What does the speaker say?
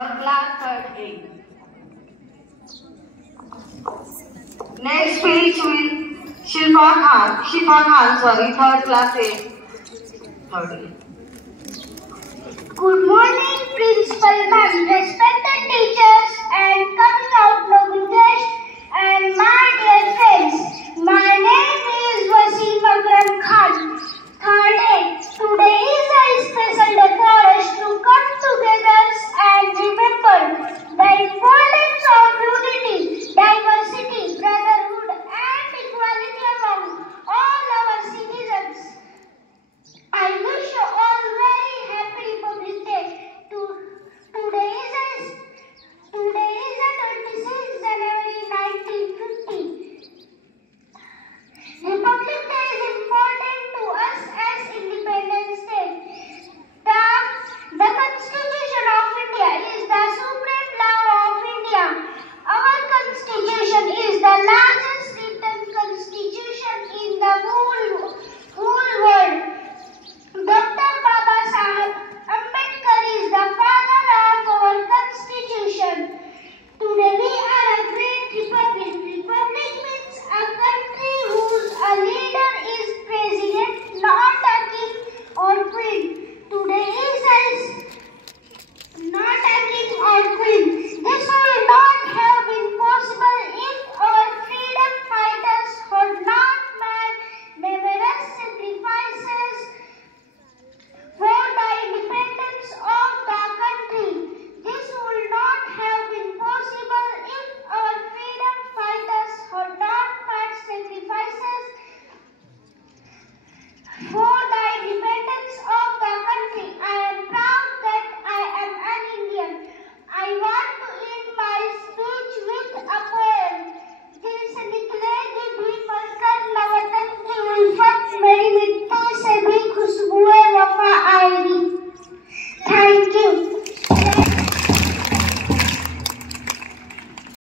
Class third A. Next speech will Shifan Khan, third class A. Third A. Good morning, Principal Ma'am, respected teachers and coming out noble guests and my dear friends. My name is Waseem Akram Khan. Third A. Today is a special day for us to come together and remember the importance of unity, diversity, brotherhood and equality among all our citizens. I wish you all very happy Republic Day. Today is a 26th January 1950. Republic Day is important to us as Independence Day. The Constitution of India is the supreme law of India. Our Constitution is the largest written constitution in the whole world. Dr. Baba Sahib Ambedkar is the father of our Constitution. Today we are a great republic. Republic means a country whose leader is president, not a king or queen. Today is not a king or queen. This would not have been possible if our freedom fighters had not made numerous sacrifices for the independence of the country. This would not have been possible if our freedom fighters had not made sacrifices for the independence of the country. I am proud that I am an Indian. I want to end my speech with a poem. दिल से निकले ये भी मरकर न वतन की उल्फत मेरी मिट्टी से भी खुशबुए वफा आएगी. Thank you.